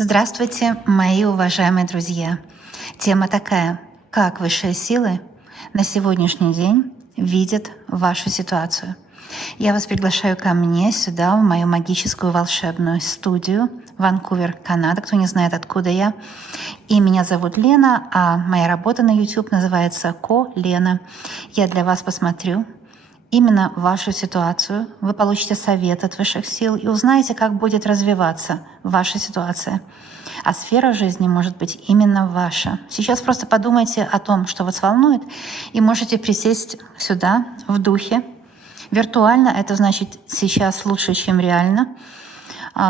Здравствуйте, мои уважаемые друзья! Тема такая: как высшие силы на сегодняшний день видят вашу ситуацию. Я вас приглашаю ко мне сюда, в мою магическую волшебную студию, Ванкувер, Канада. Кто не знает, откуда я. И меня зовут Лена, а моя работа на YouTube называется «Ко Лена». Я для вас посмотрю именно вашу ситуацию. Вы получите совет от высших сил и узнаете, как будет развиваться ваша ситуация. А сфера жизни может быть именно ваша. Сейчас просто подумайте о том, что вас волнует, и можете присесть сюда в духе. Виртуально это значит сейчас лучше, чем реально.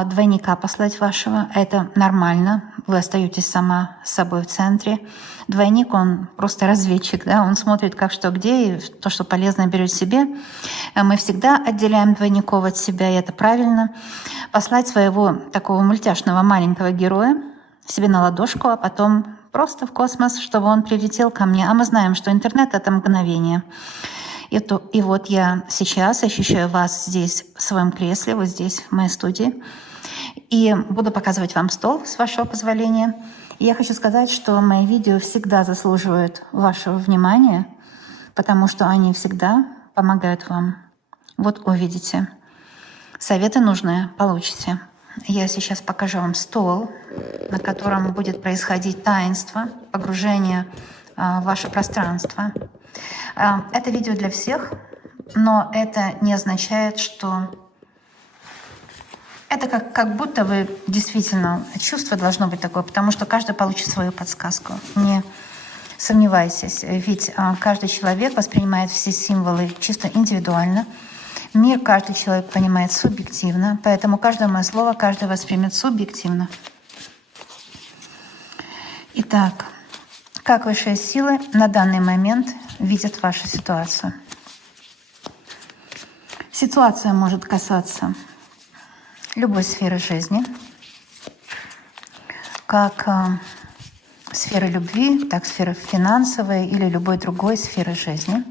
Двойника послать вашего — это нормально. Вы остаетесь сама с собой в центре. Двойник, он просто разведчик, да? Он смотрит, как, что, где, и то, что полезно, берет себе. Мы всегда отделяем двойников от себя, и это правильно. Послать своего такого мультяшного маленького героя себе на ладошку, а потом просто в космос, чтобы он прилетел ко мне. А мы знаем, что интернет — это мгновение. И вот я сейчас ощущаю вас здесь, в своем кресле, вот здесь, в моей студии. И буду показывать вам стол, с вашего позволения. И я хочу сказать, что мои видео всегда заслуживают вашего внимания, потому что они всегда помогают вам. Вот увидите. Советы нужные получите. Я сейчас покажу вам стол, на котором будет происходить таинство, погружение в ваше пространство. Это видео для всех, но это не означает, что... Это как будто вы действительно... Чувство должно быть такое, потому что каждый получит свою подсказку. Не сомневайтесь, ведь каждый человек воспринимает все символы чисто индивидуально. Мир каждый человек понимает субъективно, поэтому каждое мое слово каждый воспримет субъективно. Итак, как высшие силы на данный момент видят вашу ситуацию? Ситуация может касаться любой сферы жизни, как сферы любви, так сферы финансовой или любой другой сферы жизни.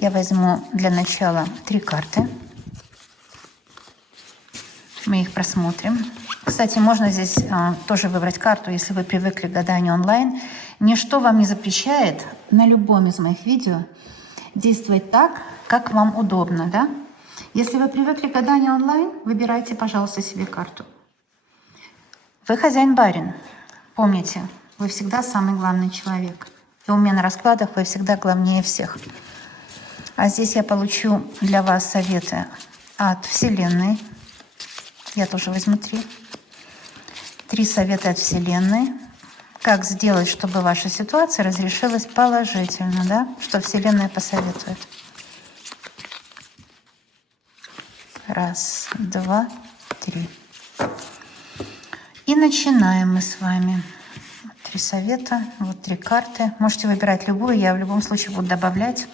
Я возьму для начала 3 карты. Мы их просмотрим. Кстати, можно здесь тоже выбрать карту, если вы привыкли к гаданию онлайн. Ничто вам не запрещает на любом из моих видео действовать так, как вам удобно, да? Если вы привыкли к гаданию онлайн, выбирайте, пожалуйста, себе карту. Вы хозяин-барин. Помните, вы всегда самый главный человек. И у меня на раскладах вы всегда главнее всех. А здесь я получу для вас советы от Вселенной. Я тоже возьму 3. 3 совета от Вселенной. Как сделать, чтобы ваша ситуация разрешилась положительно, да? Что Вселенная посоветует. 1, 2, 3. И начинаем мы с вами. 3 совета, вот 3 карты. Можете выбирать любую, я в любом случае буду добавлять.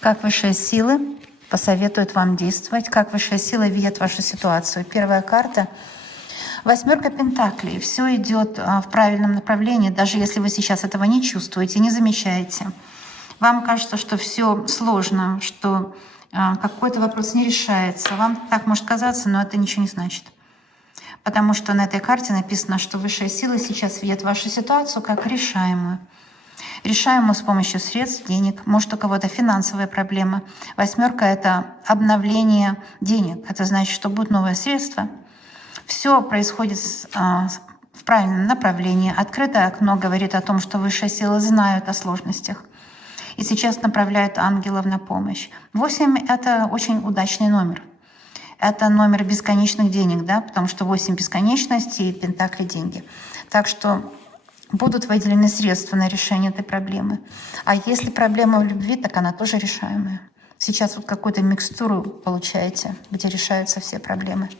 Как высшие силы посоветуют вам действовать, как высшие силы видят вашу ситуацию. Первая карта — 8 пентаклей. Все идет в правильном направлении, даже если вы сейчас этого не чувствуете, не замечаете. Вам кажется, что все сложно, что какой-то вопрос не решается. Вам так может казаться, но это ничего не значит. Потому что на этой карте написано, что высшие силы сейчас видят вашу ситуацию как решаемую. Решаемую с помощью средств, денег. Может, у кого-то финансовая проблема. 8 — это обновление денег. Это значит, что будут новые средства. Все происходит в правильном направлении. Открытое окно говорит о том, что высшие силы знают о сложностях и сейчас направляют ангелов на помощь. 8 — это очень удачный номер. Это номер бесконечных денег, да, потому что 8 — бесконечности и пентакли — деньги. Так что будут выделены средства на решение этой проблемы. А если проблема в любви, так она тоже решаемая. Сейчас вот какую-то микстуру получаете, где решаются все проблемы.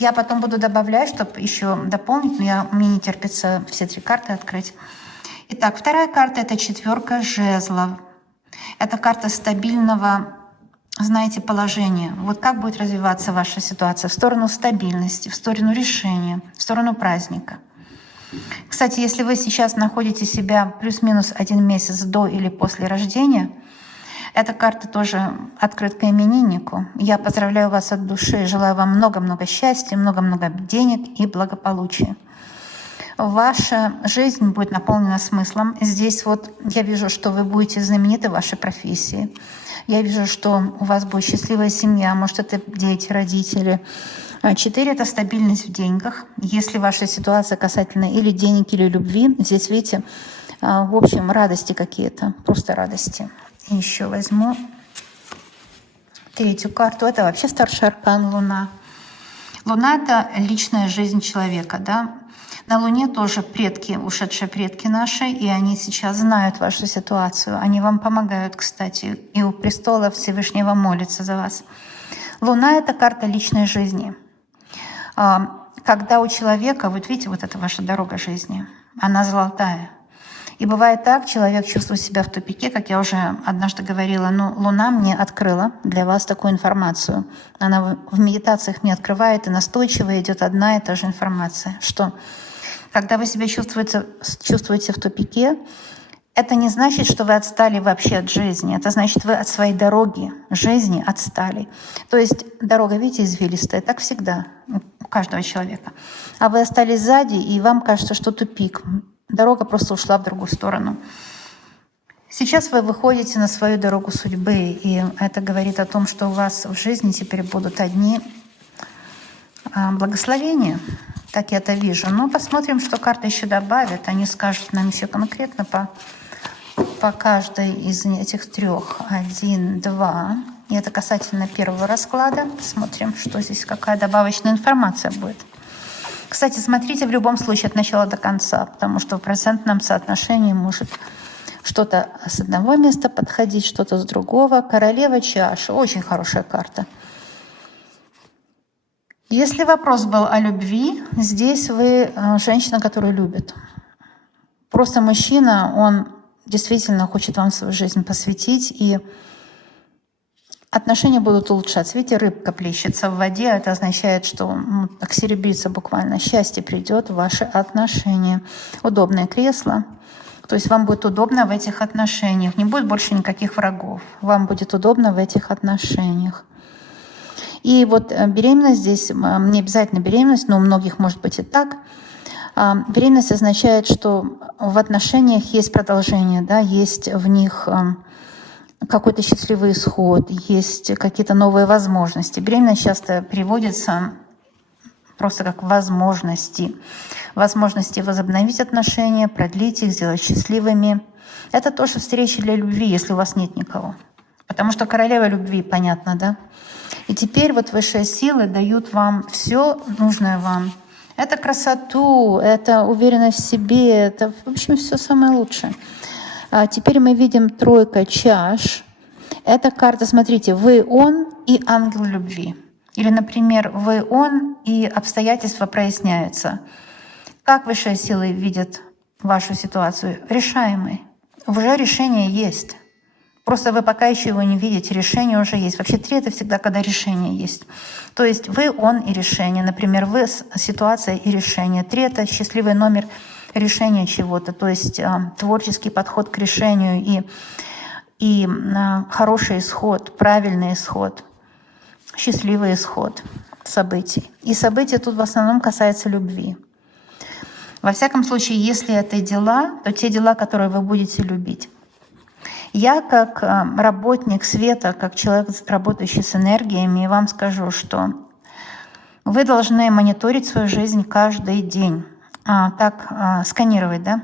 Я потом буду добавлять, чтобы еще дополнить, но мне не терпится все 3 карты открыть. Итак, вторая карта — это 4 жезлов. Это карта стабильного, знаете, положения. Вот как будет развиваться ваша ситуация в сторону стабильности, в сторону решения, в сторону праздника. Кстати, если вы сейчас находите себя плюс-минус 1 месяц до или после рождения, Эта карта тоже открытка имениннику. Я поздравляю вас от души, желаю вам много-много счастья, много-много денег и благополучия. Ваша жизнь будет наполнена смыслом. Здесь вот я вижу, что вы будете знамениты в вашей профессии. Я вижу, что у вас будет счастливая семья, может, это дети, родители. 4 — это стабильность в деньгах. Если ваша ситуация касательно или денег, или любви, здесь, видите, в общем, радости какие-то, просто радости. И еще возьму 3-ю карту. Это вообще старший аркан Луна. Луна — это личная жизнь человека, да. На Луне тоже предки, ушедшие предки наши, и они сейчас знают вашу ситуацию. Они вам помогают, кстати, и у престола Всевышнего молятся за вас. Луна — это карта личной жизни. Когда у человека, вот видите, вот это ваша дорога жизни, она золотая. И бывает так, человек чувствует себя в тупике, как я уже однажды говорила, Луна мне открыла для вас такую информацию. Она в медитациях мне открывает, и настойчиво идет одна и та же информация, что когда вы себя чувствуете в тупике, это не значит, что вы отстали вообще от жизни. Это значит, вы от своей дороги жизни отстали. То есть дорога, видите, извилистая, так всегда у каждого человека. А вы остались сзади, и вам кажется, что тупик. Дорога просто ушла в другую сторону. Сейчас вы выходите на свою дорогу судьбы, и это говорит о том, что у вас в жизни теперь будут одни благословения. Так я это вижу. Но посмотрим, что карта еще добавит. Они скажут нам еще конкретно по каждой из этих 3. 1, 2. И это касательно первого расклада. Смотрим, что здесь, какая добавочная информация будет. Кстати, смотрите в любом случае от начала до конца, потому что в процентном соотношении может что-то с одного места подходить, что-то с другого. Королева чаши. Очень хорошая карта. Если вопрос был о любви, здесь вы женщина, которая любит. Просто мужчина, он действительно хочет вам свою жизнь посвятить, и отношения будут улучшаться. Видите, рыбка плещется в воде, это означает, что как серебрится буквально. Счастье придет в ваши отношения. Удобное кресло. То есть вам будет удобно в этих отношениях. Не будет больше никаких врагов. Вам будет удобно в этих отношениях. И вот беременность здесь, не обязательно беременность, но у многих может быть и так. Беременность означает, что в отношениях есть продолжение, да, есть в них какой-то счастливый исход, есть какие-то новые возможности. Беременность часто переводится просто как возможности. Возможности возобновить отношения, продлить их, сделать счастливыми. Это тоже встреча для любви, если у вас нет никого. Потому что королева любви, понятно, да? И теперь вот высшие силы дают вам все нужное вам. Это красоту, это уверенность в себе, это, в общем, все самое лучшее. Теперь мы видим 3 чаш. Это карта, смотрите, вы, он и ангел любви. Или, например, вы, он и обстоятельства проясняются. Как высшие силы видят вашу ситуацию? Решаемой. Уже решение есть. Просто вы пока еще его не видите, решение уже есть. Вообще 3 — это всегда, когда решение есть. То есть вы, он и решение. Например, вы, ситуация и решение. 3 — это счастливый номер решения чего-то. То есть творческий подход к решению и хороший исход, правильный исход, счастливый исход событий. И события тут в основном касаются любви. Во всяком случае, если это дела, то те дела, которые вы будете любить. Я как работник света, как человек, работающий с энергиями, вам скажу, что вы должны мониторить свою жизнь каждый день, сканировать, да,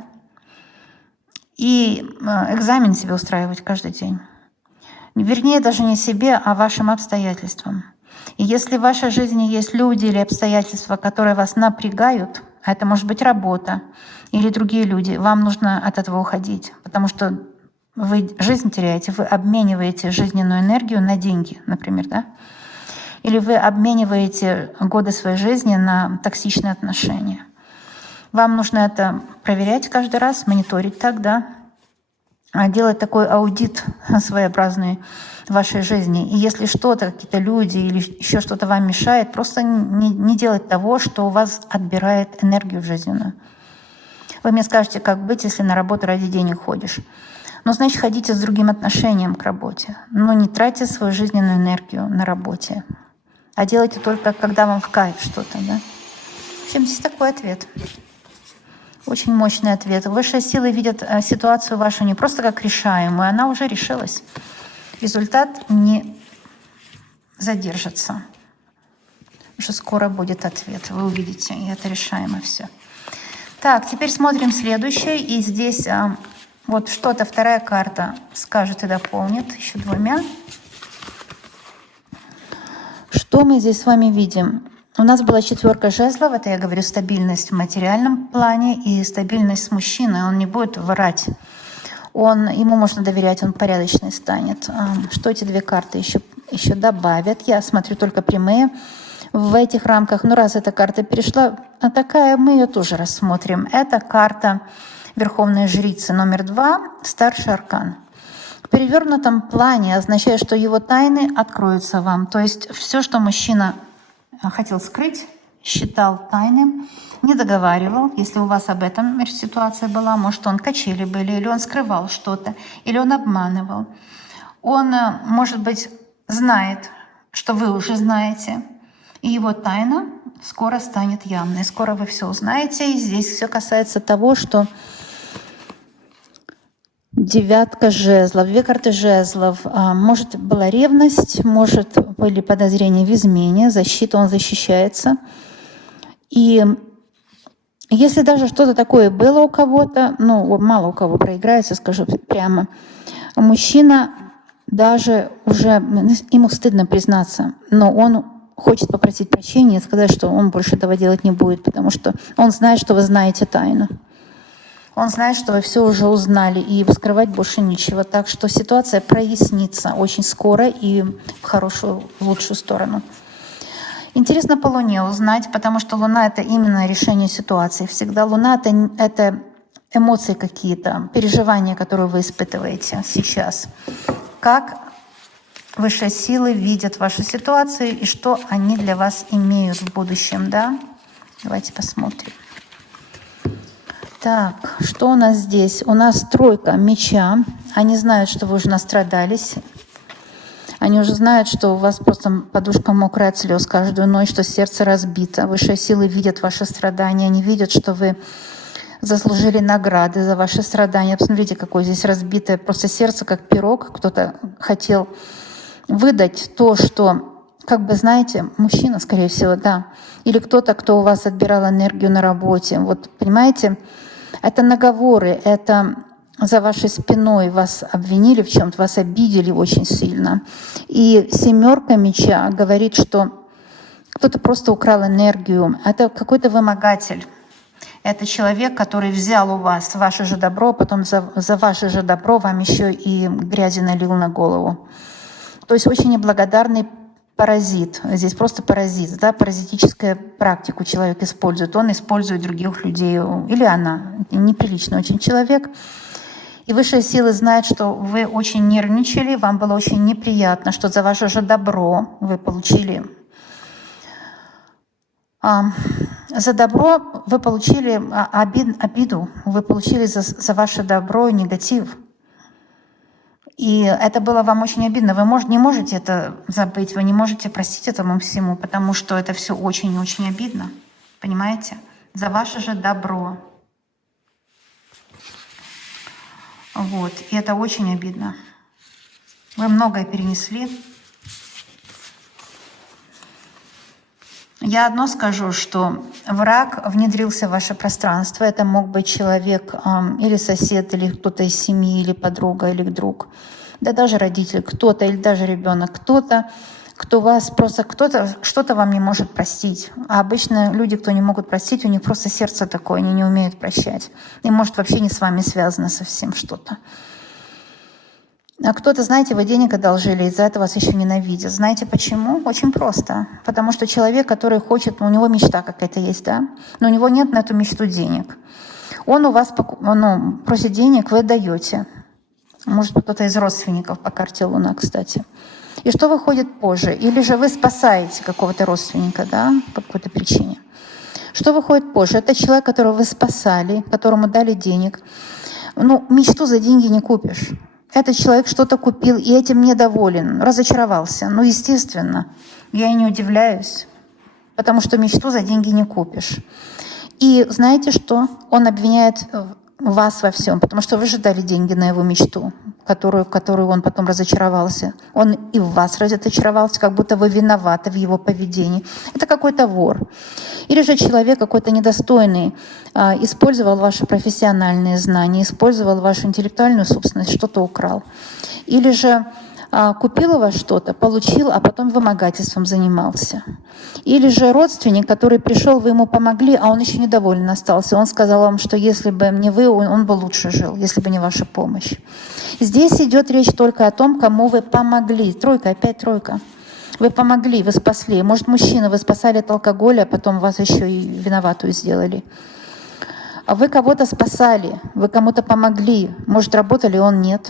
и экзамен себе устраивать каждый день. Вернее, даже не себе, а вашим обстоятельствам. И если в вашей жизни есть люди или обстоятельства, которые вас напрягают, а это может быть работа или другие люди, вам нужно от этого уходить, потому что вы жизнь теряете, вы обмениваете жизненную энергию на деньги, например, да? Или вы обмениваете годы своей жизни на токсичные отношения. Вам нужно это проверять каждый раз, мониторить так, да? Делать такой аудит своеобразный в вашей жизни. И если что-то, какие-то люди или еще что-то вам мешает, просто не делать того, что у вас отбирает энергию жизненную. Вы мне скажете, как быть, если на работу ради денег ходишь. Ну, значит, ходите с другим отношением к работе. Но не тратьте свою жизненную энергию на работе, а делайте только, когда вам в кайф что-то, да? В общем, здесь такой ответ. Очень мощный ответ. Высшие силы видят ситуацию вашу не просто как решаемую, она уже решилась. Результат не задержится. Потому что скоро будет ответ, вы увидите, и это решаемо все. Так, теперь смотрим следующее. И здесь вот что-то, вторая карта скажет и дополнит, еще двумя. Что мы здесь с вами видим? У нас была 4 жезлов, это я говорю стабильность в материальном плане и стабильность с мужчиной. Он не будет врать, ему можно доверять, он порядочный станет. Что эти 2 карты еще добавят? Я смотрю только прямые. В этих рамках, ну раз эта карта перешла, такая, мы ее тоже рассмотрим. Это карта Верховной Жрицы номер 2, старший аркан. В перевернутом плане означает, что его тайны откроются вам. То есть все, что мужчина хотел скрыть, считал тайным, не договаривал, если у вас об этом ситуация была, может, он качели были, или он скрывал что-то, или он обманывал. Он, может быть, знает, что вы уже знаете, и его тайна скоро станет явной. Скоро вы все узнаете. И здесь все касается того, что 9 жезлов, 2 карты жезлов. Может, была ревность, может, были подозрения в измене, защита, он защищается. И если даже что-то такое было у кого-то, ну, мало у кого проиграется, скажу прямо, мужчина даже уже, ему стыдно признаться, но он хочет попросить прощения и сказать, что он больше этого делать не будет, потому что он знает, что вы знаете тайну. Он знает, что вы все уже узнали, и скрывать больше нечего. Так что ситуация прояснится очень скоро и в хорошую, в лучшую сторону. Интересно по Луне узнать, потому что Луна — это именно решение ситуации. Всегда Луна — это эмоции какие-то, переживания, которые вы испытываете сейчас. Как высшие силы видят вашу ситуацию и что они для вас имеют в будущем, да? Давайте посмотрим. Так, что у нас здесь? У нас 3 меча. Они знают, что вы уже настрадались. Они уже знают, что у вас просто подушка мокрая от слез каждую ночь, что сердце разбито. Высшие силы видят ваши страдания. Они видят, что вы заслужили награды за ваши страдания. Посмотрите, какое здесь разбитое просто сердце, как пирог. Кто-то хотел выдать то, что, как бы, знаете, мужчина, скорее всего, да, или кто-то, кто у вас отбирал энергию на работе. Вот, понимаете, это наговоры, это за вашей спиной вас обвинили в чем-то, вас обидели очень сильно. И 7 меча говорит, что кто-то просто украл энергию. Это какой-то вымогатель. Это человек, который взял у вас ваше же добро, потом за ваше же добро вам еще и грязи налил на голову. То есть очень неблагодарный паразит. Здесь просто паразит, да, паразитическую практику человек использует. Он использует других людей, или она, неприличный очень человек. И высшие силы знают, что вы очень нервничали, вам было очень неприятно, что за ваше же добро вы получили... За добро вы получили обиду, вы получили за ваше добро негатив. И это было вам очень обидно. Вы не можете это забыть, вы не можете простить этому всему, потому что это все очень-очень обидно. Понимаете? За ваше же добро. Вот. И это очень обидно. Вы многое перенесли. Я одно скажу, что враг внедрился в ваше пространство. Это мог быть человек или сосед, или кто-то из семьи, или подруга, или друг. Да даже родитель, кто-то, или даже ребенок, кто-то, кто вас просто, кто-то что-то вам не может простить. А обычно люди, кто не могут простить, у них просто сердце такое, они не умеют прощать. И может вообще не с вами связано совсем что-то. А кто-то, знаете, вы денег одолжили, из-за этого вас еще ненавидят. Знаете почему? Очень просто. Потому что человек, который хочет, у него мечта какая-то есть, да? Но у него нет на эту мечту денег. Он у вас просит денег, вы даете. Может быть, кто-то из родственников по карте Луна, кстати. И что выходит позже? Или же вы спасаете какого-то родственника, да, по какой-то причине. Что выходит позже? Это человек, которого вы спасали, которому дали денег. Ну, мечту за деньги не купишь. Этот человек что-то купил и этим недоволен, разочаровался. Ну, естественно, я и не удивляюсь, потому что мечту за деньги не купишь. И знаете что? Он обвиняет вас во всем, потому что вы же дали деньги на его мечту, которую он потом разочаровался. Он и в вас разочаровался, как будто вы виноваты в его поведении. Это какой-то вор. Или же человек какой-то недостойный использовал ваши профессиональные знания, использовал вашу интеллектуальную собственность, что-то украл. Или же купил у вас что-то, получил, а потом вымогательством занимался. Или же родственник, который пришел, вы ему помогли, а он еще недоволен остался. Он сказал вам, что если бы не вы, он бы лучше жил, если бы не ваша помощь. Здесь идет речь только о том, кому вы помогли. Тройка, опять тройка. Вы помогли, вы спасли. Может, мужчина, вы спасали от алкоголя, а потом вас еще и виноватую сделали. А вы кого-то спасали, вы кому-то помогли. Может, работали, он нет.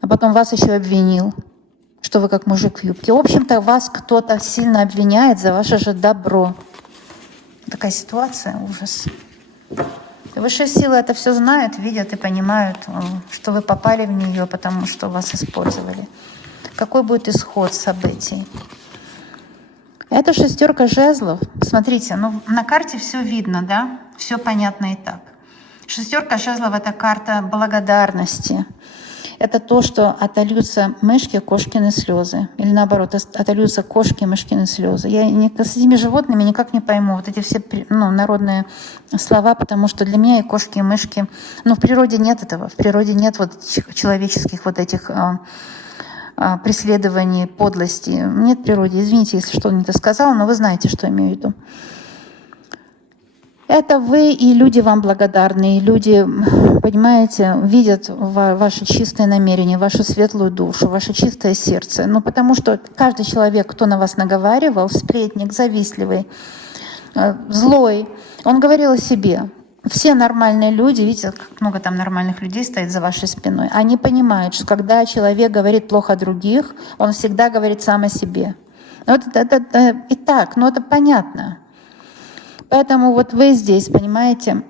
А потом вас еще обвинил, что вы как мужик в юбке. В общем-то, вас кто-то сильно обвиняет за ваше же добро. Такая ситуация, ужас. Высшие силы это все знают, видят и понимают, что вы попали в нее, потому что вас использовали. Какой будет исход событий? Это шестерка жезлов. Смотрите, ну на карте все видно, да? Все понятно и так. Шестерка жезлов — это карта благодарности. Это то, что отольются мышки, кошкины слезы. Или наоборот, отольются кошки, мышкины слезы. Я с этими животными никак не пойму вот эти все народные слова, потому что для меня и кошки, и мышки... Ну, в природе нет этого. В природе нет вот человеческих вот этих преследований, подлости. Нет в природе. Извините, если что-то не то сказала, но вы знаете, что я имею в виду. Это вы, и люди вам благодарны, и люди, понимаете, видят ваше чистое намерение, вашу светлую душу, ваше чистое сердце. Ну, потому что каждый человек, кто на вас наговаривал, сплетник, завистливый, злой, он говорил о себе. Все нормальные люди, видите, как много там нормальных людей стоит за вашей спиной, они понимают, что когда человек говорит плохо о других, он всегда говорит сам о себе. Вот это и так, но это понятно. Поэтому вот вы здесь, понимаете,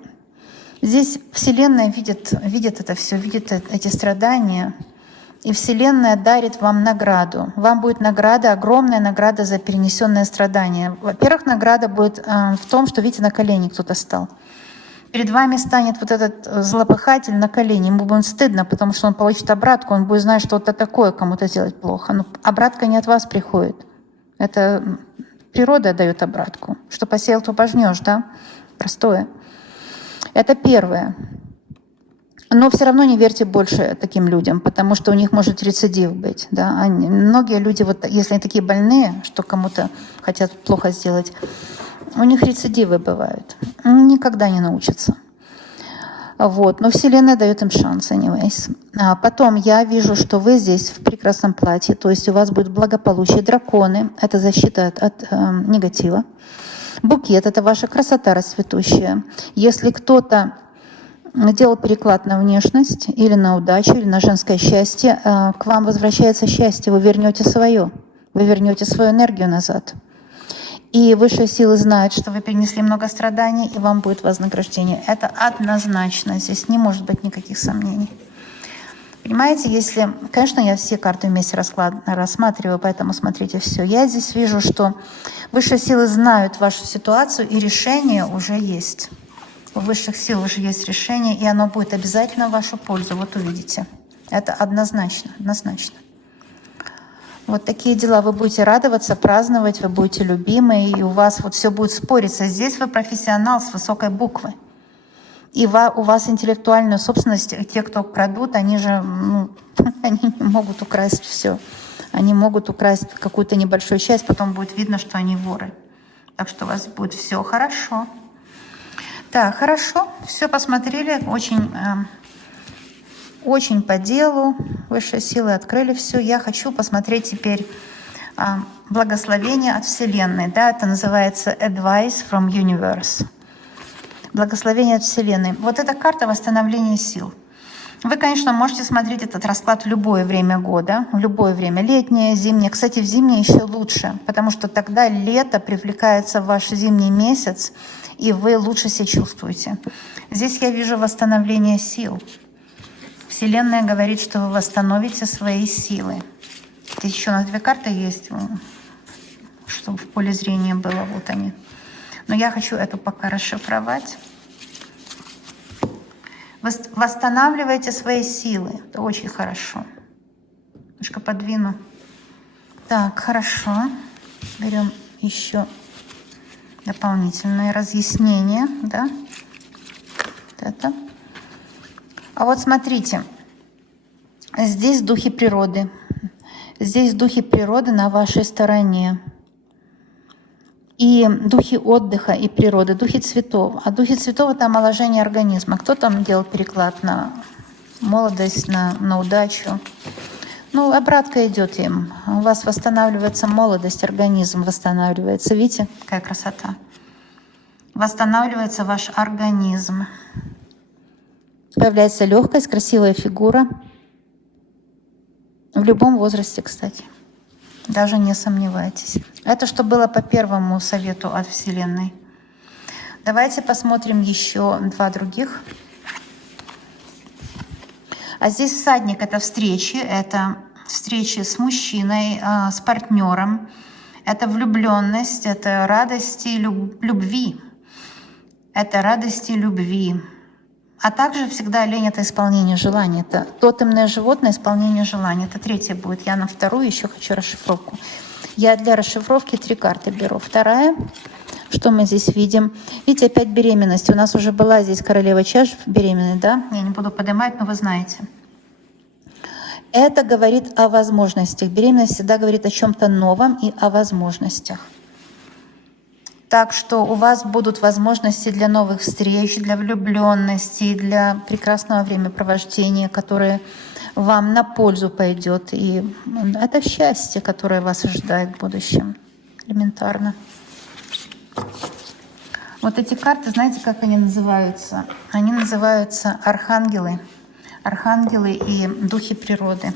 здесь Вселенная видит это все, видит эти страдания, и Вселенная дарит вам награду. Вам будет награда, огромная награда за перенесенное страдание. Во-первых, награда будет в том, что, видите, на колени кто-то стал. Перед вами станет вот этот злопыхатель на колени, ему будет стыдно, потому что он получит обратку, он будет знать, что это такое, кому-то сделать плохо. Но обратка не от вас приходит. Это природа дает обратку. Что посеял, то пожнешь, да? Простое. Это первое. Но все равно не верьте больше таким людям, потому что у них может рецидив быть. Да? Многие люди, вот, если они такие больные, что кому-то хотят плохо сделать, у них рецидивы бывают. Никогда не научатся. Вот. Но Вселенная дает им шанс, anyways. Потом я вижу, что вы здесь в прекрасном платье, то есть у вас будет благополучие, драконы, это защита от негатива. Букет — это ваша красота расцветущая. Если кто-то делал переклад на внешность или на удачу, или на женское счастье, к вам возвращается счастье, вы вернете свою энергию назад. И высшие силы знают, что вы перенесли много страданий, и вам будет вознаграждение. Это однозначно, здесь не может быть никаких сомнений. Понимаете, если... Конечно, я все карты вместе рассматриваю, поэтому смотрите все. Я здесь вижу, что высшие силы знают вашу ситуацию, и решение уже есть. У высших сил уже есть решение, и оно будет обязательно в вашу пользу. Вот увидите. Это однозначно, однозначно. Вот такие дела. Вы будете радоваться, праздновать, вы будете любимы, и у вас вот все будет спориться. Здесь вы профессионал с высокой буквы. И у вас интеллектуальная собственность, те, кто крадут, они же они не могут украсть все. Они могут украсть какую-то небольшую часть, потом будет видно, что они воры. Так что у вас будет все хорошо. Так, хорошо, все посмотрели, очень по делу, высшие силы открыли все. Я хочу посмотреть теперь благословение от Вселенной. Да, это называется Advice from Universe. Благословение от Вселенной. Вот эта карта восстановления сил. Вы, конечно, можете смотреть этот расклад в любое время года, в любое время, летнее, зимнее. Кстати, в зимнее еще лучше, потому что тогда лето привлекается в ваш зимний месяц, и вы лучше себя чувствуете. Здесь я вижу восстановление сил. Вселенная говорит, что вы восстановите свои силы. Здесь еще у нас 2 карты есть, чтобы в поле зрения было, вот они. Но я хочу эту пока расшифровать. Восстанавливайте свои силы. Это очень хорошо. Немножко подвину. Так, хорошо. Берем еще дополнительное разъяснение. Да? Вот это. А вот смотрите. Здесь духи природы. Здесь духи природы на вашей стороне. И духи отдыха и природы, духи цветов. А духи цветов — это омоложение организма. Кто там делал переклад на молодость, на удачу? Ну, обратка идет им. У вас восстанавливается молодость, организм восстанавливается. Видите, какая красота? Восстанавливается ваш организм. Появляется легкость, красивая фигура. В любом возрасте, кстати. Даже не сомневайтесь. Это что было по первому совету от Вселенной. Давайте посмотрим еще 2 других. А здесь всадник — это встречи с мужчиной, с партнером. Это влюбленность, это радости, любви. Это радости, любви. А также всегда лень — это исполнение желаний. Это тотемное животное — исполнение желаний. Это 3 будет. Я на 2 еще хочу расшифровку. Я для расшифровки 3 карты беру. 2. Что мы здесь видим? Видите, опять беременность. У нас уже была здесь королева чаш беременной, да? Я не буду поднимать, но вы знаете. Это говорит о возможностях. Беременность всегда говорит о чем-то новом и о возможностях. Так что у вас будут возможности для новых встреч, для влюбленности, для прекрасного времяпровождения, которое вам на пользу пойдет. И это счастье, которое вас ожидает в будущем. Элементарно. Вот эти карты, знаете, как они называются? Они называются архангелы. Архангелы и духи природы.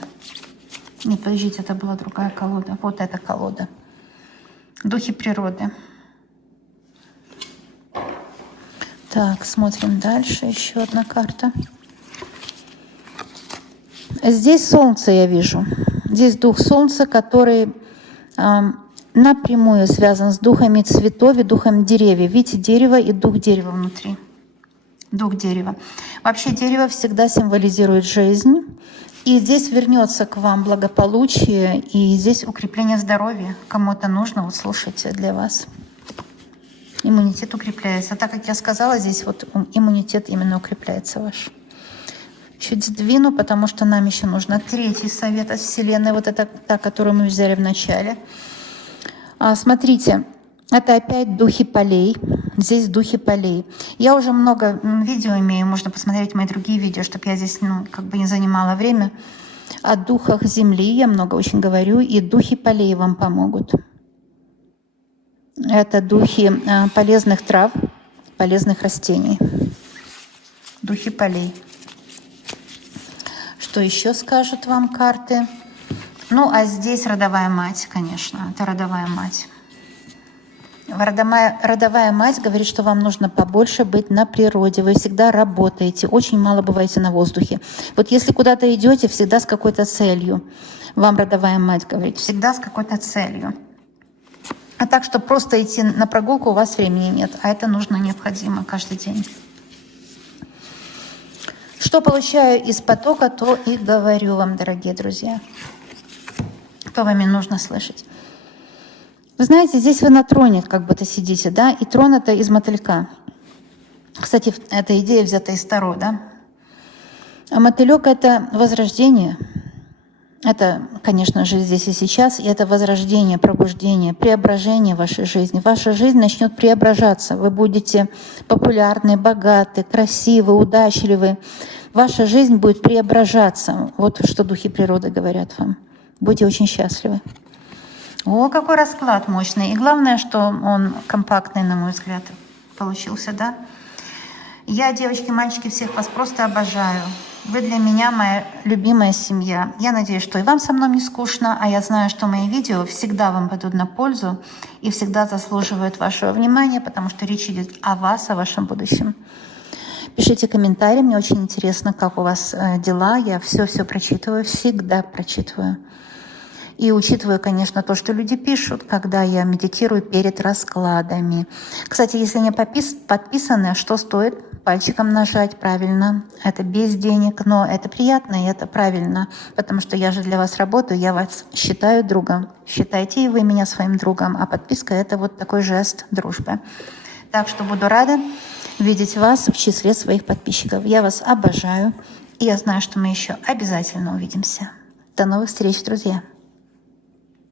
Не, подождите, это была другая колода. Вот эта колода. Духи природы. Так, смотрим дальше. Еще одна карта. Здесь солнце я вижу. Здесь дух солнца, который напрямую связан с духами цветов и духом деревьев. Видите, дерево и дух дерева внутри. Дух дерева. Вообще дерево всегда символизирует жизнь. И здесь вернется к вам благополучие, и здесь укрепление здоровья. Кому это нужно, вот слушайте, для вас. Иммунитет укрепляется. Так как я сказала, здесь вот иммунитет именно укрепляется ваш. Чуть сдвину, потому что нам еще нужно 3 совет от Вселенной. Вот это та, которую мы взяли в начале. Смотрите, это опять духи полей. Здесь духи полей. Я уже много видео имею, можно посмотреть мои другие видео, чтобы я здесь как бы не занимала время. О духах земли я много очень говорю, и духи полей вам помогут. Это духи полезных трав, полезных растений. Духи полей. Что еще скажут вам карты? Ну, а здесь родовая мать, конечно. Это родовая мать. Родовая мать говорит, что вам нужно побольше быть на природе. Вы всегда работаете, очень мало бываете на воздухе. Вот если куда-то идете, всегда с какой-то целью. Вам родовая мать говорит, всегда с какой-то целью. А так, что просто идти на прогулку у вас времени нет, а это нужно, необходимо каждый день. Что получаю из потока, то и говорю вам, дорогие друзья. То вам и нужно слышать. Вы знаете, здесь вы на троне как будто сидите, да? И трон — это из мотылька. Кстати, эта идея взята из Таро, да? А мотылек — это возрождение. Это, конечно же, здесь и сейчас, и это возрождение, пробуждение, преображение вашей жизни. Ваша жизнь начнет преображаться. Вы будете популярны, богаты, красивы, удачливы. Ваша жизнь будет преображаться. Вот что духи природы говорят вам. Будьте очень счастливы. О, какой расклад мощный. И главное, что он компактный, на мой взгляд, получился, да? Я, девочки, мальчики, всех вас просто обожаю. Вы для меня моя любимая семья. Я надеюсь, что и вам со мной не скучно, а я знаю, что мои видео всегда вам пойдут на пользу и всегда заслуживают вашего внимания, потому что речь идет о вас, о вашем будущем. Пишите комментарии, мне очень интересно, как у вас дела. Я все прочитываю, всегда прочитываю. И учитываю, конечно, то, что люди пишут, когда я медитирую перед раскладами. Кстати, если не подписаны, что стоит? Пальчиком нажать, правильно. Это без денег, но это приятно и это правильно, потому что я же для вас работаю, я вас считаю другом. Считайте и вы меня своим другом, а подписка — это вот такой жест дружбы. Так что буду рада видеть вас в числе своих подписчиков. Я вас обожаю, и я знаю, что мы еще обязательно увидимся. До новых встреч, друзья!